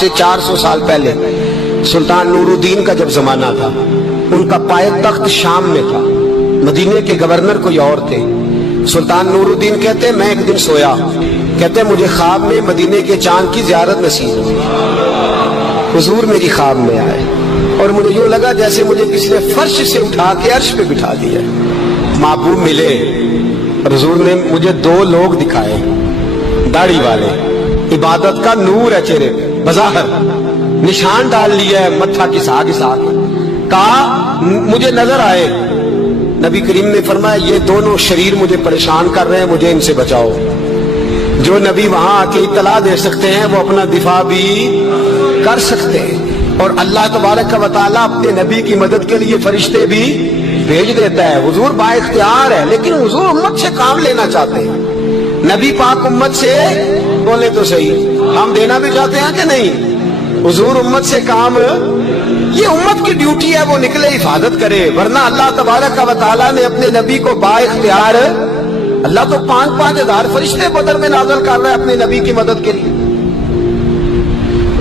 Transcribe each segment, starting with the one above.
سے 400 سال پہلے سلطان نورالدین کا جب زمانہ تھا، ان کا پائے تخت شام میں تھا، مدینے کے گورنر کوئی اور تھے۔ سلطان نورالدین کہتے میں ایک دن سویا، کہتے مجھے خواب میں مدینے کے چاند کی زیارت نصیب ہوئی، حضور میری خواب میں آئے اور مجھے یوں لگا جیسے مجھے کسی نے فرش سے اٹھا کے عرش پہ بٹھا دیا۔ محبوب ملے، حضور نے مجھے 2 لوگ دکھائے، داڑھی والے، عبادت کا نور ہے چہرے پہ، بظاہر نشان ڈال لیا ہے، متھا کسا کسا کے کہا مجھے نظر آئے۔ نبی کریم نے فرمایا یہ دونوں شریر مجھے پریشان کر رہے ہیں، مجھے ان سے بچاؤ۔ جو نبی وہاں آ کے اطلاع دے سکتے ہیں وہ اپنا دفاع بھی کر سکتے ہیں، اور اللہ تبارک و تعالیٰ اپنے نبی کی مدد کے لیے فرشتے بھی بھیج دیتا ہے۔ حضور با اختیار ہے، لیکن حضور امت سے کام لینا چاہتے ہیں۔ نبی پاک امت سے بولے تو صحیح، ہم دینا بھی چاہتے ہیں کہ نہیں؟ حضور امت سے کام، یہ امت کی ڈیوٹی ہے، وہ نکلے حفاظت کرے، ورنہ اللہ تبارک و تعالیٰ نے اپنے نبی کو با اختیار، اللہ تو 5-5 ہزار فرشتے بدر میں نازل کر رہا ہے اپنے نبی کی مدد کے لیے۔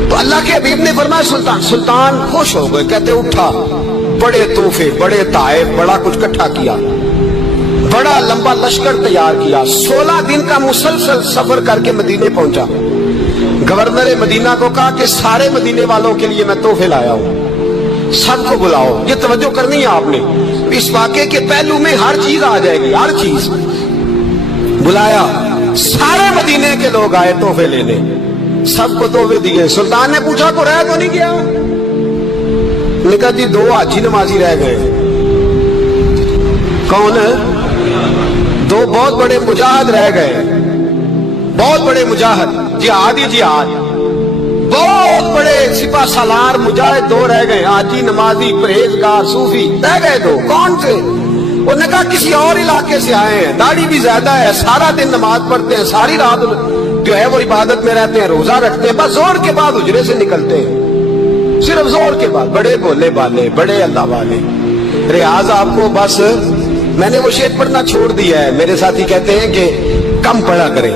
تو اللہ کے حبیب نے فرمایا سلطان خوش ہو گئے، کہتے اٹھا، بڑے تحفے، بڑے تحائف، بڑا کچھ اکٹھا کیا، بڑا لمبا لشکر تیار کیا، 16 دن کا مسلسل سفر کر کے مدینے پہنچا۔ گورنر مدینہ کو کہا کہ سارے مدینے والوں کے لیے میں تحفے لایا ہوں، سب کو بلاؤ۔ یہ توجہ کرنی ہے آپ نے، اس واقعے کے پہلو میں ہر چیز آ جائے گی، ہر چیز۔ بلایا، سارے مدینے کے لوگ آئے تحفے لینے، سب کو تحفے دیے۔ سلطان نے پوچھا کو رہ تو نہیں گیا؟ نے کہا جی 2 حاجی نمازی رہ گئے۔ کون؟ 2 بہت بڑے مجاہد رہ گئے، بہت بڑے مجاہد، جہاد ہی جہاد، بہت بڑے سپاہ سالار مجاہد 2 رہ گئے، حاجی نمازی پرہیزگار صوفی رہ گئے 2۔ کون تھے؟ انہوں نے کہا کسی اور علاقے سے آئے ہیں، داڑھی بھی زیادہ ہے، سارا دن نماز پڑھتے ہیں، ساری رات جو ہے وہ عبادت میں رہتے ہیں، روزہ رکھتے ہیں، بس زور کے بعد حجرے سے نکلتے ہیں، صرف زور کے بعد۔ بڑے بولے بالے، بڑے اللہ والے۔ ریاض آپ کو بس میں نے وہ شعر پڑھنا چھوڑ دیا ہے، میرے ساتھی کہتے ہیں کہ کم پڑھا کریں،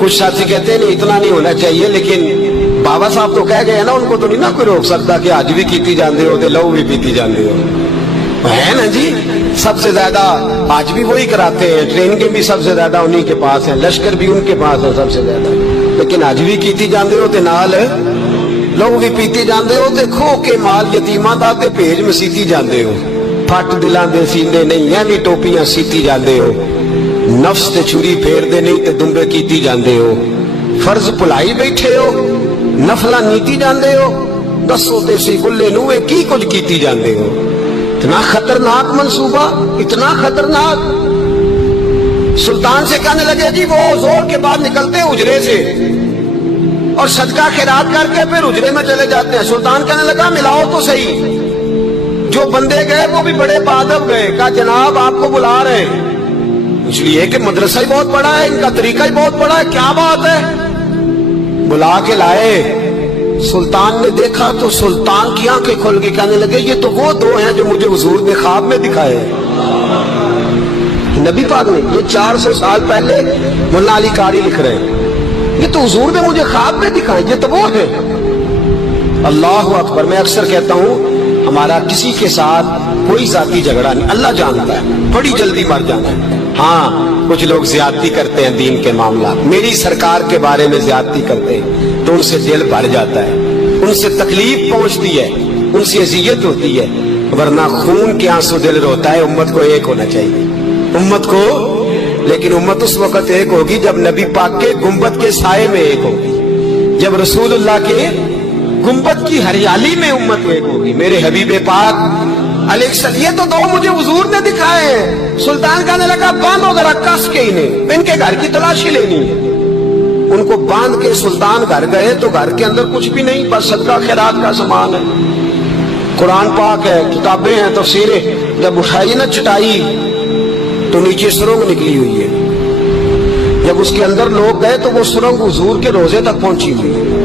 کچھ ساتھی کہتے ہیں نہیں اتنا نہیں ہونا چاہیے، لیکن بابا صاحب تو کہہ گئے نا، ان کو تو نہیں نا کوئی روک سکتا کہ آج بھی کیتی جاندے ہو تے لو بھی پیتی جاندے ہو، ہے نا جی؟ سب سے زیادہ آج بھی وہی کراتے ہیں، ٹریننگیں بھی سب سے زیادہ انہی کے پاس ہیں، لشکر بھی ان کے پاس ہے سب سے زیادہ، لیکن آج بھی کیتی جاندے ہو تے نال لو بھی پیتی جاندے ہو تے کھو کے مال یتیماں دا تے بھیج مسیتی جاندے ہو، پھٹ دلاں دے سیندے نہیں ایویں ٹوپیاں سیتی جاندے ہو، نفس تے چھری پھیر دے نہیں تے دمبے کیتی جاندے ہو، فرض پلائی بیٹھے ہو، نفلاں نیتی جاندے ہو، دسو تے سی گلے نوے کی کچھ کیتی جاندے ہو۔ اتنا خطرناک منصوبہ، اتنا خطرناک۔ سلطان سے کہنے لگے جی وہ زور کے بعد نکلتے ہیں حجرے سے اور صدقہ خیرات کر کے پھر حجرے میں چلے جاتے ہیں۔ سلطان کہنے لگا ملاؤ تو صحیح۔ جو بندے گئے وہ بھی بڑے بادب گئے، کہا جناب آپ کو بلا رہے ہیں، اس لیے کہ مدرسہ ہی بہت بڑا ہے، ان کا طریقہ ہی بہت بڑا ہے، کیا بات ہے؟ بلا کے لائے۔ سلطان نے دیکھا تو سلطان کی آنکھیں کھل گئی، کہنے لگے یہ تو وہ 2 ہیں جو مجھے حضور نے خواب میں دکھائے۔ نبی پاک نے، یہ 400 سال پہلے مولانا علی قاری لکھ رہے ہیں، یہ تو حضور نے مجھے خواب میں دکھائے، یہ تو وہ ہے۔ اللہ اکبر۔ میں اکثر کہتا ہوں ہمارا کسی کے ساتھ کوئی ذاتی جھگڑا نہیں، اللہ جانتا ہے، بڑی جلدی مر جانا ہے۔ ہاں کچھ لوگ زیادتی کرتے ہیں دین کے معاملات، میری سرکار کے بارے میں زیادتی کرتے ہیں تو ان سے دل بھر جاتا ہے، ان سے تکلیف پہنچتی ہے، ان سے اذیت ہوتی ہے، ورنہ خون کے آنسو دل روتا ہے۔ امت کو ایک ہونا چاہیے، امت کو، لیکن امت اس وقت ایک ہوگی جب نبی پاک کے گنبد کے سائے میں ایک ہوگی، جب رسول اللہ کے گنبد کی ہریالی میں امت ایک ہوگی۔ میرے حبیب پاک علیہ السلام، یہ تو 2 مجھے حضور نے دکھائے ہیں۔ سلطان کہنے لگا باندھو ذرا کس کے انہیں، ان کے گھر کی تلاشی لینی ہے۔ ان کو باندھ کے سلطان گھر گئے تو گھر کے اندر کچھ بھی نہیں، بس صدقہ خیرات کا سامان ہے، قرآن پاک ہے، کتابیں ہیں، تفسیریں۔ جب اٹھائی نا چٹائی تو نیچے سرنگ نکلی ہوئی ہے، جب اس کے اندر لوگ گئے تو وہ سرنگ حضور کے روزے تک پہنچی ہوئی ہے۔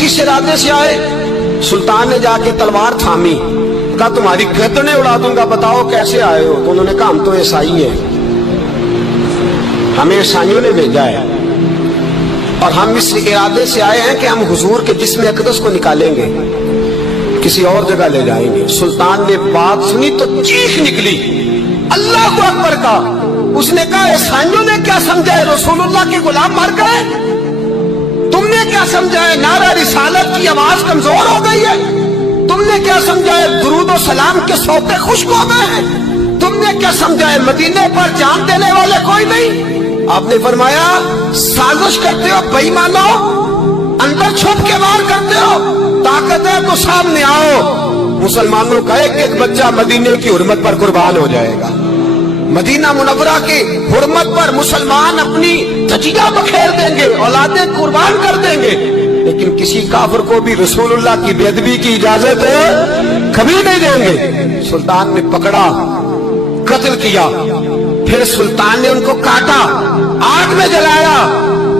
کس ارادے سے آئے؟ سلطان نے جا کے تلوار تھامی، کہا تمہاری گردنیں اڑا دوں گا، بتاؤ کیسے آئے ہو؟ تو انہوں نے کہا ہم تو عیسائی ہیں، ہمیں عیسائیوں نے بھیجا ہے۔ اور ہم اس ارادے سے آئے ہیں کہ ہم حضور کے جسم اقدس کو نکالیں گے، کسی اور جگہ لے جائیں گے۔ سلطان نے بات سنی تو چیخ نکلی، اللہ اکبر کا۔ اس نے کہا عیسائیوں نے کیا سمجھا ہے رسول اللہ کے غلام مر گئے؟ تم نے کیا سمجھا ہے نعرہ رسالت کی آواز کمزور ہو گئی ہے؟ تم نے کیا سمجھا ہے درود و سلام کے سوتے خشک ہو گئے ہیں؟ تم نے کیا سمجھا ہے مدینے پر جان دینے والے کوئی نہیں؟ آپ نے فرمایا سازش کرتے ہو بے ایمانو، اندر چھپ کے وار کرتے ہو، طاقت ہے تو سامنے آؤ۔ مسلمانوں کا ایک ایک بچہ مدینے کی حرمت پر قربان ہو جائے گا، مدینہ منورہ کی حرمت پر مسلمان اپنی تجیہ بکھیر دیں گے، اولادیں قربان کر دیں گے، لیکن کسی کافر کو بھی رسول اللہ کی بے ادبی کی اجازت کبھی نہیں دیں گے۔ سلطان نے پکڑا، قتل کیا، پھر سلطان نے ان کو کاٹا، آگ میں جلایا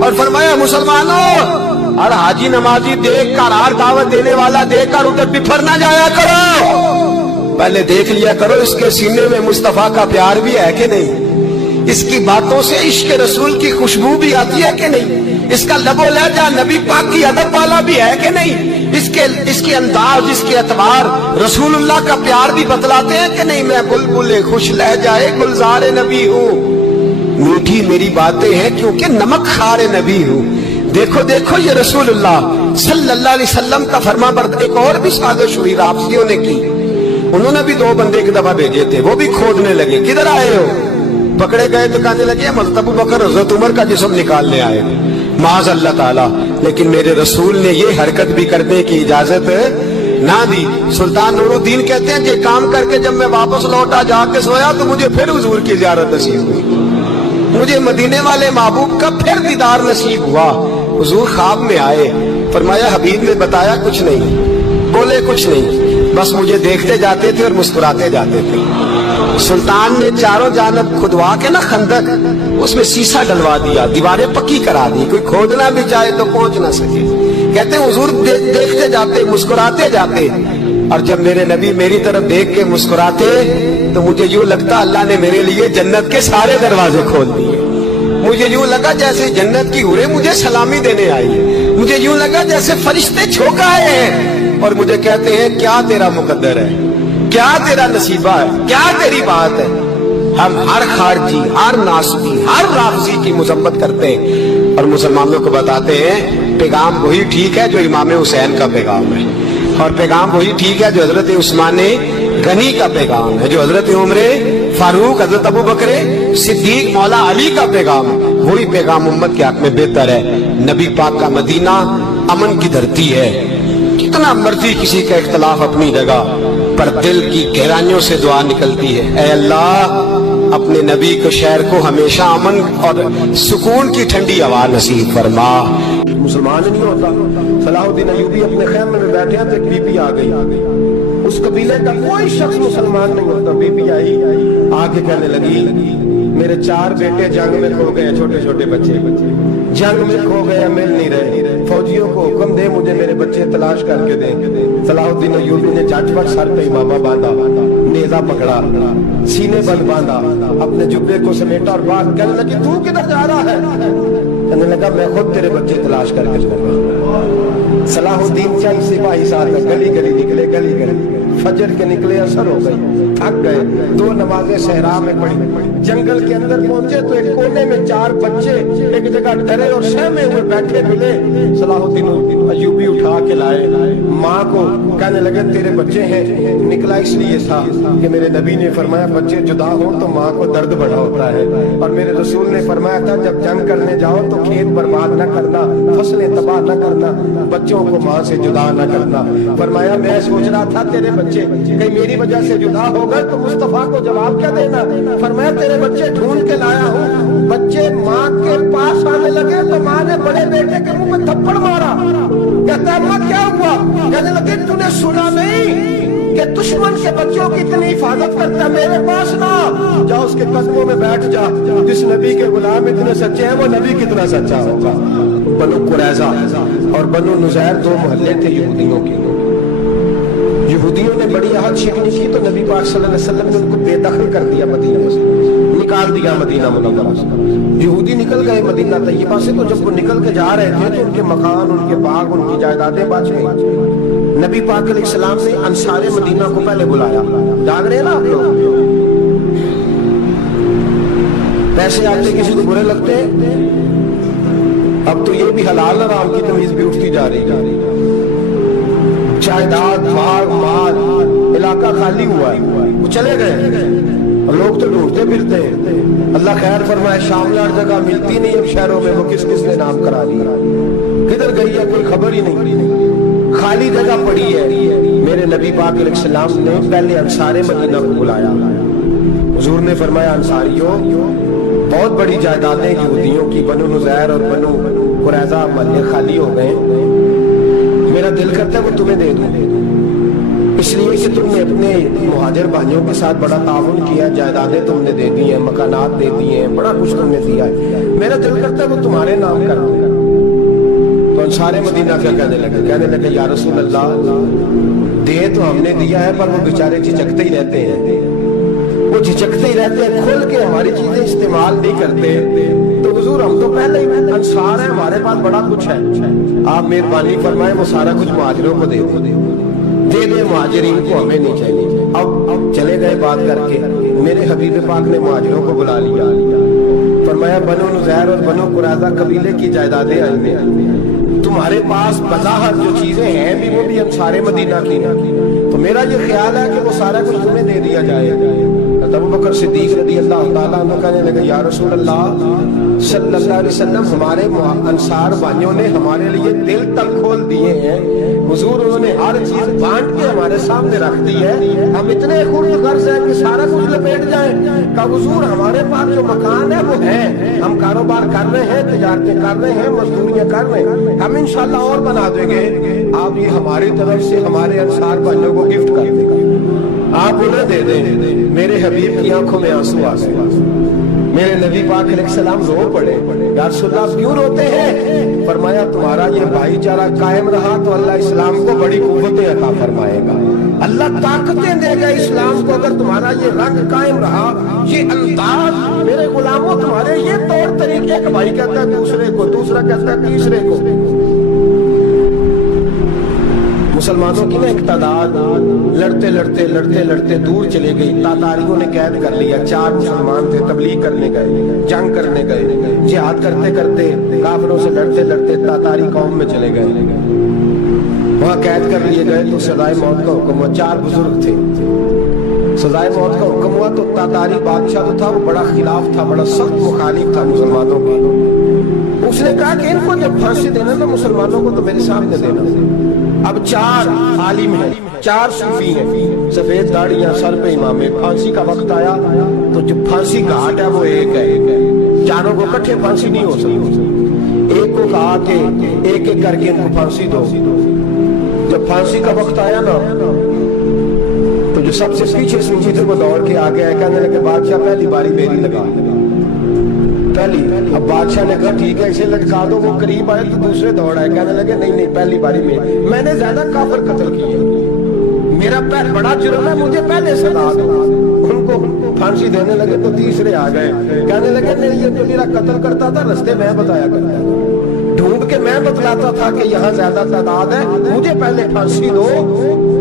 اور فرمایا مسلمانوں ہر حاجی نمازی دیکھ کر، ہر دعوت دینے والا دیکھ کر ادھر بفر نہ جایا کرو، پہلے دیکھ لیا کرو اس کے سینے میں مصطفیٰ کا پیار بھی ہے کہ نہیں، اس کی باتوں سے عشق رسول کی خوشبو بھی آتی ہے کہ نہیں، اس کا لب و لہجہ نبی پاک کی ادب والا بھی ہے کہ نہیں، اس کے انداز، اس کے اعتبار رسول اللہ کا پیار بھی بتلاتے ہیں کہ نہیں۔ میں بلبل خوش لہجہ گلزار نبی ہوں، میٹھی میری باتیں ہیں کیونکہ نمک خار نبی ہوں۔ دیکھو دیکھو یہ رسول اللہ صلی اللہ علیہ وسلم کا فرما بردار۔ ایک اور بھی سازش ہوئی رافضیوں نے کی، انہوں نے بھی 2 بندے کی دفعہ بھیجے تھے، وہ بھی کھودنے لگے، کدھر آئے ہو؟ پکڑے گئے تو کہنے لگے حضرت ابو بکر حضرت عمر کا جسم نکالنے آئے، معاذ اللہ تعالی، لیکن میرے رسول نے یہ حرکت بھی کرنے کی اجازت نہ دی۔ سلطان نور الدین کہتے ہیں کہ کام کر کے جب میں واپس لوٹا جا کے سویا تو مجھے پھر حضور کی زیارت نصیب ہوئی، مجھے مدینے والے محبوب کا پھر دیدار نصیب ہوا۔ حضور خواب میں آئے، فرمایا حبیب نے بتایا کچھ نہیں، بولے کچھ نہیں، بس مجھے دیکھتے جاتے تھے اور مسکراتے جاتے تھے۔ سلطان نے چاروں جانب کھدوا کے نا خندق، اس میں سیسا ڈلوا دیا، دیواریں پکی کرا دی، کوئی کھودنا بھی چاہے تو پہنچ نہ سکے۔ کہتے ہیں حضور دیکھتے جاتے، مسکراتے جاتے، اور جب میرے نبی میری طرف دیکھ کے مسکراتے تو مجھے یوں لگتا اللہ نے میرے لیے جنت کے سارے دروازے کھول دیے۔ مجھے یوں لگا جیسے جنت کی حوریں مجھے سلامی دینے آئی ہیں، مجھے یوں لگا جیسے فرشتے جھونک آئے ہیں اور مجھے کہتے ہیں کیا تیرا مقدر ہے، کیا تیرا نصیبہ ہے، کیا تیری بات ہے۔ ہم ہر خارجی، ہر ناسبی، ہر رافضی کی مذمت کرتے ہیں اور مسلمانوں کو بتاتے ہیں پیغام وہی ٹھیک ہے جو امام حسین کا پیغام ہے، اور پیغام وہی ٹھیک ہے جو حضرت عثمان غنی کا پیغام ہے، جو حضرت عمر فاروق، حضرت ابو بکر صدیق، مولا علی کا پیغام ہے، وہی پیغام امت کے حق میں بہتر ہے۔ نبی پاک کا مدینہ امن کی دھرتی ہے، کتنا مرضی کسی کا اختلاف اپنی جگہ، پر دل کی گہرائیوں سے دعا نکلتی ہے، اے اللہ اپنے نبی کے شہر کو ہمیشہ امن اور سکون کی ٹھنڈی ہوا نصیب فرما۔ مسلمان نہیں ہوتا، صلاح الدین ایوبی اپنے خیمے میں بیٹھے تو ایک بی بی آ گئی، اس قبیلے کا کوئی شخص مسلمان نہیں ہوتا، بی بی آئی، آ کے کہنے لگی میرے 4 بیٹے جنگ میں کھو گئے، چھوٹے چھوٹے بچے جنگ میں کھو گئے، مل نہیں رہے، فوجیوں کو حکم دے مجھے میرے بچے تلاش کر کے دیں۔ صلاح الدین ایوبی نے جھٹ پٹ سر پہ امامہ باندھا، نیزہ پکڑا، سینے بند باندھا، اپنے جبے کو سمیٹا اور بات کہنے لگی تو کدھر جا رہا ہے؟ کہنے لگا میں خود تیرے بچے تلاش کر کے دوں گا۔ صلاح الدین چند سپاہی ساتھ گلی گلی نکلے، گلی گلی فجر کے نکلے، اثر ہو گئی، تھک گئے، 2 نمازیں صحرا میں پڑھی، جنگل کے اندر پہنچے تو ایک کونے میں 4 بچے ایک جگہ ڈرے اور سہمے ہوئے بیٹھے ملے۔ صلاح الدین ایوبی اٹھا کے لائے، ماں کو کہنے لگے تیرے بچے ہیں، نکلا اس لیے تھا کہ میرے نبی نے فرمایا بچے جدا ہوں تو ماں کو درد بڑا ہوتا ہے، اور میرے رسول نے فرمایا تھا جب جنگ کرنے جاؤ تو کھیت برباد نہ کرنا، فصلیں تباہ نہ کرنا، بچوں کو ماں سے جدا نہ کرنا۔ فرمایا میں سوچ رہا تھا تیرے بچے کہیں میری وجہ سے جدا ہو گئے تو مصطفیٰ کو جواب کیا دینا؟ فرمایا تیرے بچے ڈھونڈ کے لایا ہوں۔ بچے ماں کے پاس آنے لگے تو ماں نے بڑے بیٹے کے منہ میں تھپڑ مارا، کہتا ہے ماں کیا ہوا؟ کہنے لگے تو نے سنا نہیں کہ دشمن کے بچوں کی اتنی حفاظت کرتا ہے، میرے پاس نہ جا، اس کے قدموں میں بیٹھ جا، جس نبی کے غلام اتنے سچے ہیں وہ نبی کتنا سچا ہوگا۔ بنو قریظہ اور بنو نذیر 2 محلے تھے یہودیوں کے، یہودیوں نے بڑی عہد شکنی کی تو نبی پاک صلی اللہ علیہ وسلم نے ان کو بے دخل کر دیا، مدینہ سے نکال دیا مدینہ منورہ سے. یہودی نکل گئے مدینہ طیبہ سے, تو جب وہ نکل کے جا رہے تھے تو ان کے مکان, ان کے باغ, ان کی جائیدادیں بچ گئی. نبی پاک علیہ السلام نے انصار مدینہ کو پہلے بلایا. جاگ رہے ہیں نا آپ لوگ؟ پیسے آتے کسی کو برے لگتے ہیں, اب تو یہ بھی حلال حرام کی تمیز بھی اٹھتی جا رہی ہے. جائیداد, باغ, مال, علاقہ خالی ہوا ہے, وہ چلے گئے اور لوگ تو ڈھونڈتے پھرتے ہیں. اللہ خیر فرمائے, شاملہ ہر جگہ ملتی نہیں اب شہروں میں, وہ کس کس نے نام کرا لیا, کدھر گئی ہے کوئی خبر ہی نہیں, خالی جگہ پڑی ہے. میرے نبی پاک علیہ السلام نے پہلے انصار مدینہ کو بلایا. حضور نے فرمایا, انصاریوں بہت بڑی جائیدادیں یہودیوں کی بنو نذیر اور بنو قریظہ محلے خالی ہو گئے, میرا دل کرتا ہے وہ تمہیں دے دوں, اس لیے کہ تم نے اپنے مہاجر بھائیوں کے ساتھ بڑا تعاون کیا, جائیدادیں تم نے دے دی ہیں, مکانات دے دیے ہیں, بڑا کچھ تم نے دیا ہے, میرا دل کرتا ہے وہ تمہارے نام کر دوں. تو انصار مدینہ کیا کہنے لگے, یا رسول اللہ دے تو ہم نے دیا ہے پر وہ بیچارے جھجکتے ہی رہتے ہیں, وہ جھجکتے ہی رہتے ہیں, کھل کے ہماری چیزیں استعمال نہیں کرتے. تو حضور ہم تو پہلے ہی انصار ہیں, ہمارے پاس بڑا کچھ ہے, آپ مہربانی فرمائیں وہ سارا کچھ مہاجروں کو دے دے مہاجرین کو, ہمیں نہیں چاہیے. اب چلے گئے بات کر کے, میرے حبیب پاک نے مہاجروں کو بلا لیا. فرمایا بنو نذیر اور بنو قریظہ قبیلے کی جائیدادیں آئی ہیں, تمہارے پاس بظاہر جو چیزیں ہیں بھی وہ بھی انصار مدینہ کی ہیں, تو میرا یہ خیال ہے کہ وہ سارا کچھ تمہیں دے دیا جائے. ابو بکر صدیق رضی اللہ تعالیٰ عنہ کہنے لگے, یا رسول اللہ صلی اللہ علیہ وسلم ہمارے انصار بھائیوں نے ہمارے لیے دل تک کھول دیے ہیں, حضور انہوں نے ہر چیز بانٹ کے ہمارے سامنے رکھ دی ہے, ہم اتنے خرد غرض ہیں کہ سارا کچھ لپیٹ جائیں. کہ حضور ہمارے پاس جو مکان ہے وہ ہے, ہم کاروبار کر رہے ہیں, تجارتیں کر رہے ہیں, مزدوریاں کر رہے ہیں, ہم انشاءاللہ اور بنا دیں گے, آپ یہ ہماری طرف سے ہمارے انصار بھائیوں کو گفٹ کر دیں, آپ انہیں دے دیں. میرے حبیب کی آنکھوں میں آنسو آ گئے, میرے نبی پاک علیہ السلام رو پڑے, یا رسول اللہ کیوں روتے ہیں؟ فرمایا تمہارا یہ بھائی چارہ قائم رہا تو اللہ اسلام کو بڑی قوتیں عطا فرمائے گا, اللہ طاقتیں دے گا اسلام کو, اگر تمہارا یہ رنگ قائم رہا, یہ انداز. میرے غلاموں تمہارے یہ طور طریقے, ایک بھائی کہتا ہے دوسرے کو, دوسرا کہتا ہے تیسرے کو. مسلمانوں کی نا ایک تعداد لڑتے لڑتے لڑتے لڑتے دور چلے گئی, تاتاریوں نے قید کر لیا. 4 مسلمان تھے, تبلیغ کرنے گئے, جنگ کرنے گئے, جہاد کرتے کرتے کافروں سے لڑتے لڑتے تاتاری قوم میں چلے گئے, وہاں قید کر لیے گئے. تو سزائے موت کا حکم ہوا, 4 بزرگ تھے, سزائے موت کا حکم ہوا. تو تاتاری بادشاہ جو تھا وہ بڑا خلاف تھا, بڑا سخت مخالف تھا مسلمانوں کے. اس نے کہا کہ ان کو جب پھانسی دینا تو مسلمانوں کو تو میرے سامنے دینا. اب 4 عالم ہیں, 4 صوفی ہیں, سفید داڑیاں, سر پہ امامے. پھانسی کا وقت آیا تو جو پھانسی گھاٹ ہے وہ ایک ہے, چاروں کو کٹھے پھانسی نہیں ہو سکتی. ایک کو کہا کہ ایک ایک کر کے ان کو پھانسی دو. جب پھانسی کا وقت آیا نا تو جو سب سے پیچھے صوفی تھے وہ دوڑ کے آگے آئے, کہنے لگے بادشاہ پہلی باری میری لگا پہلی. اب بادشاہ نے کہا ٹھیک ہے اسے لٹکا دو. وہ قریب آئے تو دوسرے دوڑ آئے, کہنے لگے نہیں نہیں پہلی باری میں نے زیادہ کافر قتل کیے, میرا بڑا جرم ہے, مجھے پہلے سزا دو. ان کو پھانسی دینے لگے تو تیسرے آ گئے, کہنے لگے نہیں یہ تو میرا قتل کرتا تھا, رستے میں بتایا کرتا تھا, ڈھونڈ کے میں بتلاتا تھا کہ یہاں زیادہ تعداد ہے, مجھے پہلے پھانسی دو.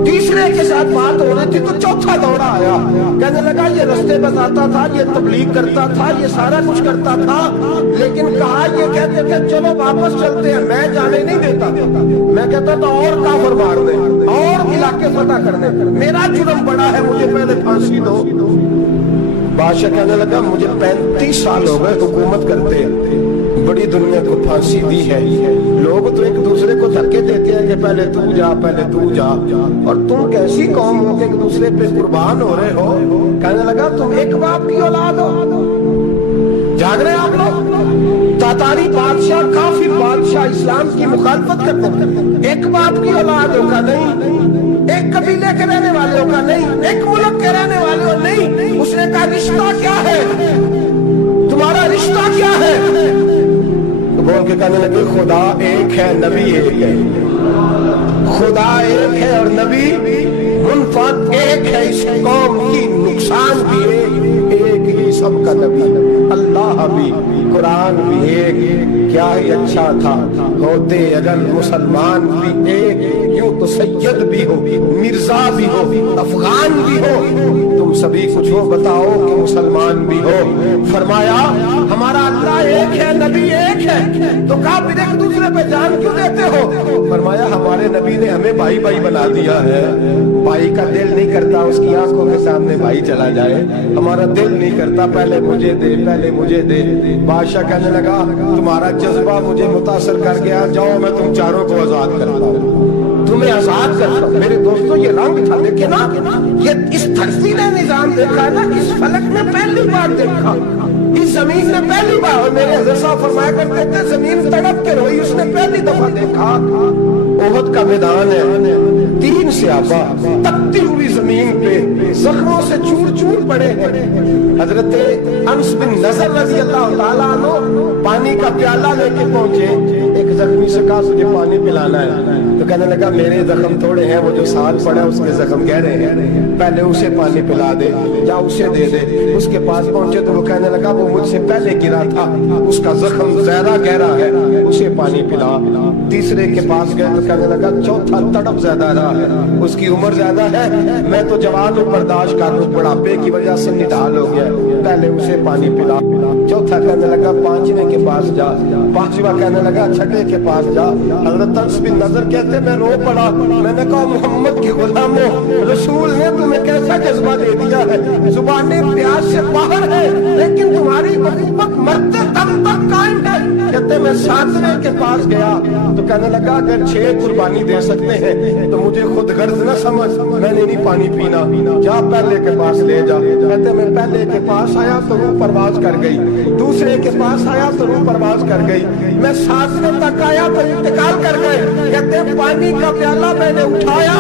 تیسرے کے ساتھ بات ہو رہی تھی تو چوتھا دوڑا آیا, کہنے لگا یہ رستے بتاتا تھا, یہ تبلیغ کرتا تھا, یہ سارا کچھ کرتا تھا, لیکن کہا یہ کہتے تھے چلو واپس چلتے ہیں, میں جانے نہیں دیتا. میں کہتا تھا اور کافر مار دیں, اور علاقے فتح کر دیں, میرا جرم بڑا ہے, مجھے پہلے پھانسی دو. بادشاہ کہنے لگا مجھے 35 سال ہو گئے حکومت کرتے, بڑی دنیا کو پھانسی دی ہے, لوگ تو ایک دوسرے کو دھکے دیتے ہیں کہ پہلے تو جا پہلے تو جا, اور تم کیسی قوم ہو کہ ایک دوسرے پہ قربان ہو رہے ہو. کہنے لگا تم ایک باپ کی اولاد ہو. جاگ رہے آپ لوگ, تاتاری بادشاہ کافر بادشاہ اسلام کی مخالفت کرتے ہیں, ایک باپ کی اولاد ہو کا نہیں, ایک قبیلے کے رہنے والے ہو کا نہیں, ایک ملک کے رہنے والے ہو نہیں. اس نے کہا رشتہ کیا ہے تمہارا, رشتہ کیا ہے؟ بول کے کہنے لگے خدا ایک ہے, نبی ایک ہے. خدا ایک ہے اور نبی منفعت ایک ہے, اس قوم کی نقصان بھی ایک ہی سب کا نبی، اللہ بھی قرآن بھی ایک، کیا ہی اچھا تھا ہوتے اگر مسلمان بھی ایک، یوں تو سید بھی ہو، مرزا بھی ہو، افغان بھی ہو، تم سبھی کچھ ہو بتاؤ کہ مسلمان بھی ہو۔ فرمایا ہمارا اللہ ایک ہے، نبی ایک ہے، تو کافر ایک دوسرے پہ جان کیوں دیتے ہو؟ فرمایا ہمارے نبی نے ہمیں بھائی بھائی بنا دیا ہے، بھائی کا دل نہیں کرتا اس کی آنکھوں کے سامنے بھائی چلا جائے، ہمارا دل نہیں کرتا پہلے مجھے دے پہلے مجھے دے۔ بادشاہ کہنے لگا تمہارا جذبہ مجھے متاثر کر گیا، جاؤ میں تم چاروں کو آزاد کرتا ہوں، تمہیں آزاد کرتا ہوں۔ میرے دوستو یہ رنگ تھا، دیکھیں نا، یہ اس دھرتی نے نظام دیکھا نا، اس فلک نے پہلی بار دیکھا، اس زمین نے پہلی بار، اور میرے حضرت صاحب فرمایا کرتے تھے زمین تڑپ کے روئی، اس نے پہلی دفعہ دیکھا۔ احد کا میدان ہے، 3 صحابہ تپتی ہوئی زمین پہ زخموں سے چور چور پڑے ہیں۔ حضرت انس بن نضر رضی اللہ تعالیٰ عنہ پانی کا پیالہ لے کے پہنچے، ایک زخمی سے کہا تجھے پانی پلانا ہے، تو کہنے لگا میرے زخم تھوڑے ہیں، وہ جو سال پڑا اس کے زخم گہرے ہیں، پہلے اسے پانی پلا دے یا اسے دے دے۔ اس کے پاس پہنچے تو وہ کہنے لگا وہ مجھ سے پہلے گرا تھا، اس کا زخم زیادہ گہرا ہے، اسے پانی پلا۔ تیسرے کے پاس گئے تو کہنے لگا چوتھا تڑپ زیادہ رہا ہے، اس کی عمر زیادہ ہے، میں تو جوان ہوں برداشت کر لوں، بڑھاپے کی وجہ سے نڈھال ہو گیا، پہلے اسے پانی پلا۔ چوتھا کہنے لگا 5ویں کے پاس جا، 5واں کہنے لگا 6ٹھے کے پاس جا۔ حضرت انس بن نضر کہتے میں رو پڑا، میں نے کہا محمد کے غلاموں، رسول نے تمہیں کیسا جذبہ دے دیا ہے، زبانیں پیاس سے باہر ہے لیکن تمہاری محبت مرتے دم تک قائم ہے۔ کہتے میں 7ویں کے پاس گیا تو کہنے لگا اگر 6 قربانی دے سکتے ہیں تو مجھے خود غرض نہ سمجھ، میں نے نہیں پانی پینا، جا پہلے کے پاس لے جا۔ کہتے میں پہلے کے پاس آیا تو روح پرواز کر گئی، دوسرے کے پاس آیا تو روح پرواز کر گئی، میں 7ویں تک آیا تو انتقال کر گئے۔ کہتے پانی کا پیالہ میں نے اٹھایا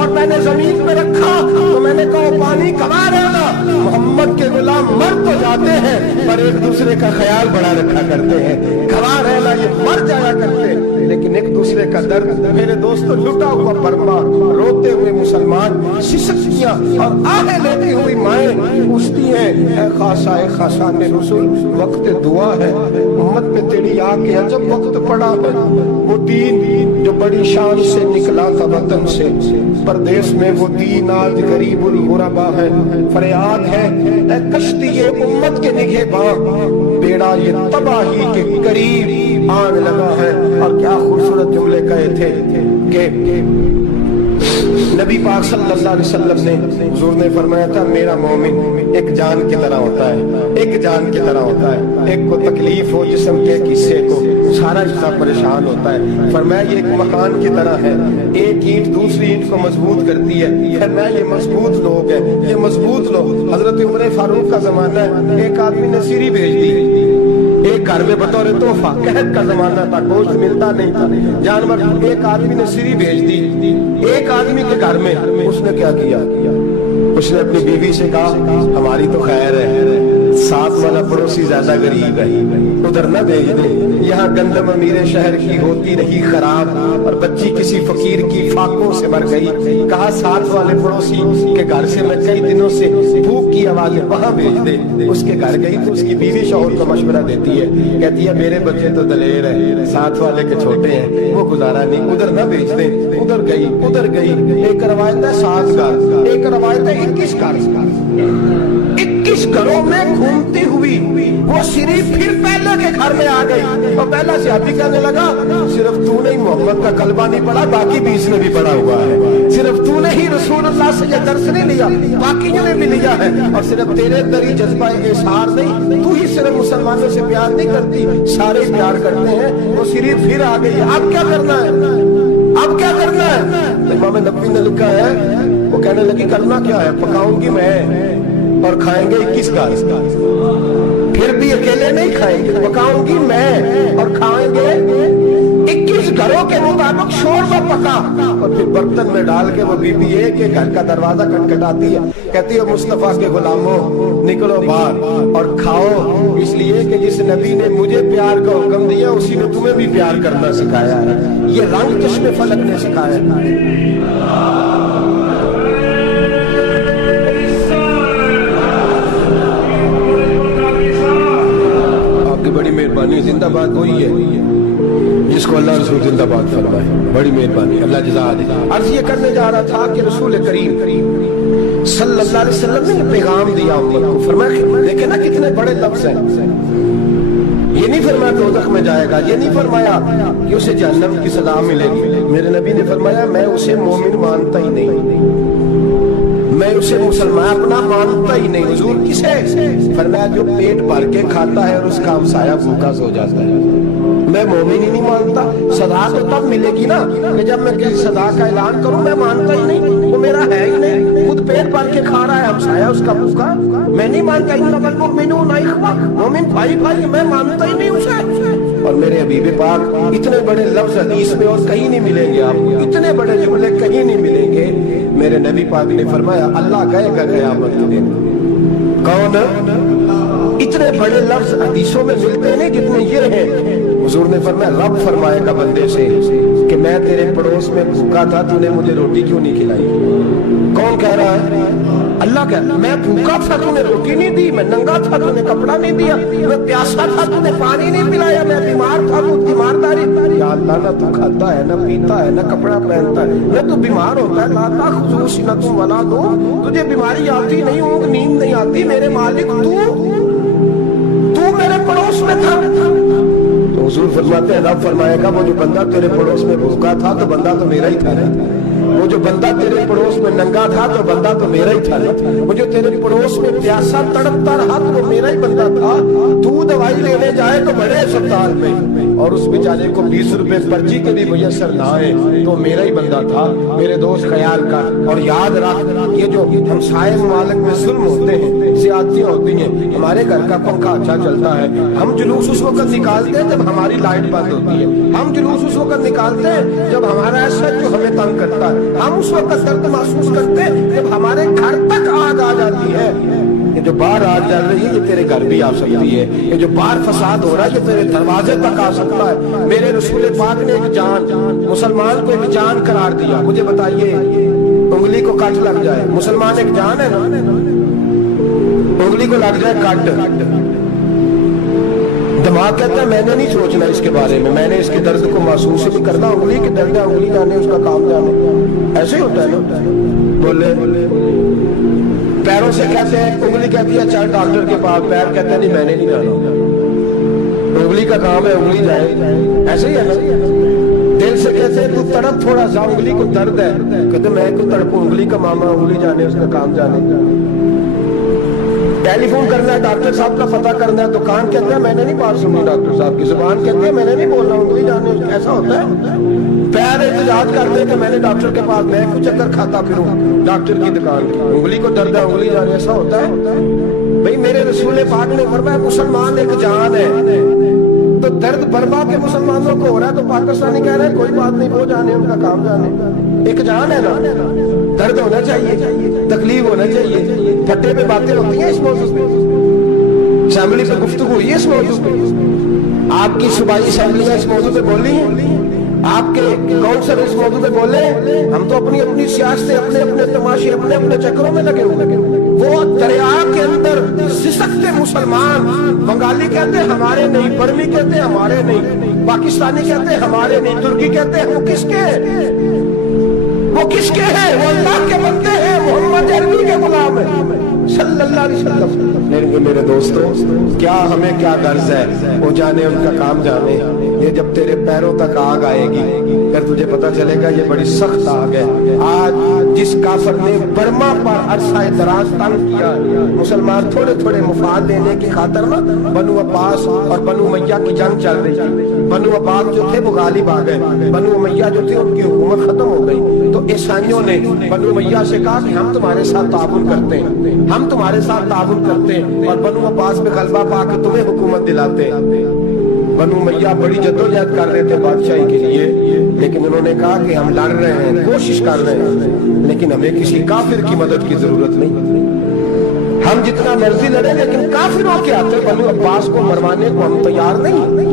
اور میں نے زمین پہ رکھا تو میں نے کہا پانی کما رہنا، محمد کے غلام مر تو جاتے ہیں پر ایک دوسرے کا خیال بڑا رکھا کرتے ہیں، کما رہنا یہ مر جایا کرتے ہیں لیکن ایک دوسرے کا درد۔ میرے دوستو لٹا ہوا برما، روتے ہوئے مسلمان، سسکیاں اور آہیں لیتی ہوئی مائیں پوچھتی ہیں اے خاصا اے خاصان رسول وقت دعا ہے، امت میں تیری آ کے عجب وقت پڑا ہے۔ وہ دین جو بڑی شان سے نکلا تھا وطن سے، پردیس میں وہ دین آج غریب الغربا ہے، فریاد ہے اے کشتی امت کے نگہباں، بیڑا یہ تباہی کے قریب آن لگا ہے۔ اور کیا خوبصورت جملے کہے تھے کہ نبی پاک صلی اللہ علیہ وسلم نے، حضور نے فرمایا تھا میرا مومن ایک جان کی طرح ہوتا ہے، ایک جان کی طرح ہوتا ہے، ایک کو تکلیف ہو جسم کے حصے کو سارا حصہ پریشان ہوتا ہے، فرمایا یہ ایک مکان کی طرح ہے، ایک اینٹ دوسری اینٹ کو مضبوط کرتی ہے، فرمایا یہ مضبوط لوگ ہیں، یہ مضبوط لوگ۔ حضرت عمر فاروق کا زمانہ ہے، ایک آدمی نے سیری بھیج دی ایک گھر میں بطور تحفہ، قحط کا زمانہ تھا، گوشت ملتا نہیں تھا، جانور، ایک آدمی نے سیری بھیج دی ایک آدمی کے گھر میں۔ اس نے کیا کیا، اس نے اپنی بیوی سے کہا ہماری تو خیر ہے، ساتھ والا پڑوسی زیادہ غریب ہے، ادھر نہ بھیج دیں، یہاں گندم امیر شہر کی ہوتی رہی خراب اور بچی کسی فقیر کی فاقوں سے مر گئی، کہا ساتھ والے پڑوسی کے گھر سے میں کئی دنوں سے بھوک کی آوازیں وہاں بھیج دے۔ اس کے گھر گئی تو اس کی بیوی شوہر کو مشورہ دیتی ہے، کہتی ہے میرے بچے تو دلیر ہیں، ساتھ والے کے چھوٹے ہیں، وہ گزارا نہیں، ادھر نہ بھیج دیں۔ ادھر گئی، ایک روایت ہے 7 گھر، ایک روایت ہے 21 گھر، 21 گھروں میں گھومتی ہوئی وہ سری پھر پہلے کے گھر میں آ گئی اور پہلا صحابی کہنے لگا صرف تو نے محمد کا کلمہ نہیں پڑھا، باقی 20 نے بھی پڑھا ہوا ہے، صرف تو نے ہی رسول اللہ سے یہ درس نہیں لیا، باقیوں نے بھی لیا ہے، اور صرف تیرے اندر ہی جذبہ اظہار نہیں، تو ہی صرف مسلمانوں سے پیار نہیں کرتی، سارے پیار کرتے ہیں۔ وہ سری پھر آ گئی، اب کیا کرنا ہے، اب کیا کرنا ہے؟ امام نبوی نے لکھا ہے، وہ کہنے لگی کرنا کیا ہے، پکاؤں گی میں اور کھائیں گے 21 گھر، پھر بھی اکیلے نہیں کھائیں گے، پکاؤں گی میں اور کھائیں گے 21 گھروں کے مطابق شوربہ پکا، اور پھر برتن میں ڈال کے وہ بی بی ایک ایک گھر کا دروازہ کھٹکھٹاتی ہے، کہتی ہے مصطفیٰ کے غلاموں نکلو باہر اور کھاؤ، اس لیے کہ جس نبی نے مجھے پیار کا حکم دیا اسی نے تمہیں بھی پیار کرنا سکھایا ہے، یہ رنگ چشم فلک نے سکھایا ہے۔ زندہ باد وہی ہے جس کو اللہ رسول زندہ باد فرمائے. بڑی مہربانی, اللہ جزا دے. عرض یہ کرنے جا رہا تھا کہ رسول کریم صلی اللہ علیہ وسلم نے پیغام دیا امت کو. فرمایا دیکھیں نا کتنے بڑے لفظ ہیں. یہ نہیں فرمایا دوزخ میں جائے گا, یہ نہیں فرمایا کہ اسے جہنم کی سزا ملے گی. میرے نبی نے فرمایا میں اسے مومن مانتا ہی نہیں, میں اسے مسلمان اپنا مانتا ہی نہیں. حضور کسے؟ فرمایا جو پیٹ بھر کے کھاتا ہے اور اس کا ہمسایہ بھوکا سو جاتا ہے. میں مومن ہی نہیں مانتا. سزا تو تب ملے گی نا کہ جب میں کسی سزا کا اعلان کروں. میں مانتا ہی نہیں, وہ میرا ہے ہی نہیں. خود پیٹ بھر کے کھا رہا ہے, ہمسایہ اس کا بھوکا. میں نہیں مانتا انما المؤمنون اخوہ, مومن بھائی بھائی. میں مانتا ہی نہیں اسے. اور میرے حبیب پاک اتنے بڑے لفظ حدیث میں اور کہیں نہیں ملیں گے آپ کو, اتنے بڑے جملے کہیں نہیں ملیں گے. میرے نبی پاک نے فرمایا اللہ کہے گا قیامت کے دن. کون؟ اتنے بڑے لفظ حدیثوں میں ملتے نہیں جتنے یہ ہیں. حضور نے فرمایا رب فرمائے گا بندے سے کہ میں تیرے پڑوس میں بھوکا تھا, تو نے مجھے روٹی کیوں نہیں کھلائی؟ کون کہہ رہا ہے؟ اللہ کہہ رہا ہے میں بھوکا تھا, تو نے روٹی نہیں دی. میں ننگا تھا, تو نے کپڑا نہیں دیا. میں پیاسا تھا, تو نے پانی نہیں پلایا. میں بیمار تھا, تو تیمارداری. یا اللہ نہ تو کھاتا ہے, نہ پیتا ہے, نہ کپڑا پہنتا ہے, نہ تو بیمار ہوتا ہے. لا تاخذہ سنۃ ولا نوم, تجھے بیماری آتی نہیں, اونگ نیند نہیں آتی. میرے مالک تو میرے پڑوس میں تھا. تو حضور فرماتے ہیں رب فرمائے گا وہ جو بندہ تیرے پڑوس میں بھوکا تھا تو بندہ تو میرا ہی تھا نا. وہ جو بندہ تیرے پڑوس میں ننگا تھا تو بندہ تو میرا ہی تھا نا. وہ جو تیرے پڑوس میں پیاسا تڑپتا رہا تو وہ میرا ہی بندہ تھا. تو دوائی لینے جائے تو بڑے اسپتال میں اور اس بیچارے کو 20 روپے پرچی کے بھی میسر نہ آئے تو میرا ہی بندہ تھا. میرے دوست خیال کر اور یاد رکھ, یہ جو ہمسائے ممالک میں ظلم ہوتے ہیں, زیادتیاں ہوتی ہیں. ہمارے گھر کا پنکھا اچھا چلتا ہے, ہم جلوس اس وقت نکالتے ہیں جب ہماری لائٹ بند ہوتی ہے. ہم جلوس اس وقت نکالتے ہیں جب ہمارا ایسا جو ہمیں تنگ کرتا ہے. ہم اس وقت درد محسوس کرتے ہیں جب ہمارے گھر تک آگ آ جاتی ہے. یہ جو باہر آگ جل رہی ہے یہ تیرے گھر بھی آ سکتی ہے. یہ جو باہر فساد ہو رہا ہے یہ تیرے دروازے تک آ سکتا ہے. میرے رسول پاک نے ایک جان, مسلمان کو ایک جان قرار دیا. مجھے بتائیے انگلی کو کٹ لگ جائے, مسلمان ایک جان ہے نا, انگلی کو لگ جائے کٹ, دماغ کہتا ہے میں نے نہیں سوچنا اس کے بارے میں نے اس کے درد کو محسوس نہیں کرنا. انگلی کے درد ہے, انگلی جانے اس کا کام جانے. ایسے ہی ہوتا ہے نا. بولے پیروں سے کہتے ہیں, انگلی کہتی ہے چل ڈاکٹر کے پاس, پیر کہتے ہیں نہیں میں نے نہیں جانا. انگلی کا کام ہے انگلی جائے. ایسے ہی ہے نا. دل سے کہتے ہیں تو تڑپ تھوڑا سا, انگلی کو درد ہے, کہتے میں کو تڑپوں, انگلی کا ماما, انگلی جانے اس کا کام جانے. ٹیلی فون کرنا ہے, ڈاکٹر صاحب کا پتہ کرنا ہے, تو کان کہتے ہیں میں نے نہیں بات سنی ڈاکٹر صاحب کی, زبان کہتے ہیں میں نے نہیں بولنا, انگلی جانے. ایسا ہوتا ہے. پیر احتجاج کرتے ہیں کہ میں نے ڈاکٹر کے پاس, میں کچھ چکر کھاتا پھروں ڈاکٹر کی دکان کی, انگلی کو درد ہے انگلی جانے. ایسا ہوتا ہے بھائی. میرے رسول پاک نے فرمایا مسلمان ایک جان ہے. تو درد برما کے مسلمانوں کو ہو رہا ہے تو پاکستانی کہہ رہے ہیں کوئی بات نہیں, وہ جانے, ان کا کام جانے. ایک جان ہے نا, درد ہونا چاہیے, تکلیف ہونا چاہیے. پھٹے پہ باتیں ہوتی ہیں اس موضوع پہ, اسمبلی پہ گفتگو ہوئی ہے اس موضوع پہ. آپ کی صوبائی اسمبلیاں اس موضوع پہ بولی ہیں, آپ کے کونسل اس موضوع پہ بولے. ہم تو اپنی اپنی سیاستیں, اپنے اپنے تماشے, اپنے اپنے چکروں میں لگے ہوئے. وہ دریا کے اندر سسکتے مسلمان, بنگالی کہتے ہیں ہمارے نہیں, برمی کہتے ہیں ہمارے نہیں, پاکستانی کہتے ہیں ہمارے نہیں, ترکی کہتے ہیں وہ کس کے ہیں, وہ کس کے ہیں؟ وہ اللہ کے بندے ہیں, محمد عربی کے غلام ہیں صلی اللہ علیہ وسلم. لیکن میرے دوستو کیا ہمیں کیا غرض ہے, وہ جانے ان کا کام جانے. یہ جب تیرے پیروں تک آگ آئے گی پھر تجھے پتا چلے گا یہ بڑی سخت آگ ہے. آج جس کافر نے برما پر عرصہ دراز تنگ کیا, مسلمان تھوڑے تھوڑے مفاد لینے کی خاطر نا بنو عباس اور بنو امیہ کی جنگ چل رہی تھی. بنو عباس جو تھے وہ غالب آ گئے, بنو امیہ جو تھے ان کی حکومت ختم ہو گئی. تو عیسائیوں نے بنو امیہ سے کہا کہ ہم تمہارے ساتھ تعاون کرتے ہیں, ہم تمہارے ساتھ تعاون کرتے ہیں اور بنو عباس پہ غلبہ پا کے تمہیں حکومت دلاتے ہیں. بنو امیہ بڑی جدوجہد کر رہے تھے بادشاہی کے لیے, لیکن انہوں نے کہا کہ ہم لڑ رہے ہیں, کوشش کر رہے ہیں, لیکن ہمیں کسی کافر کی مدد کی ضرورت نہیں. ہم جتنا مرضی لڑیں لیکن کافروں کے ہاتھوں بنو عباس کو مروانے کو ہم تیار نہیں.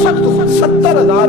70,000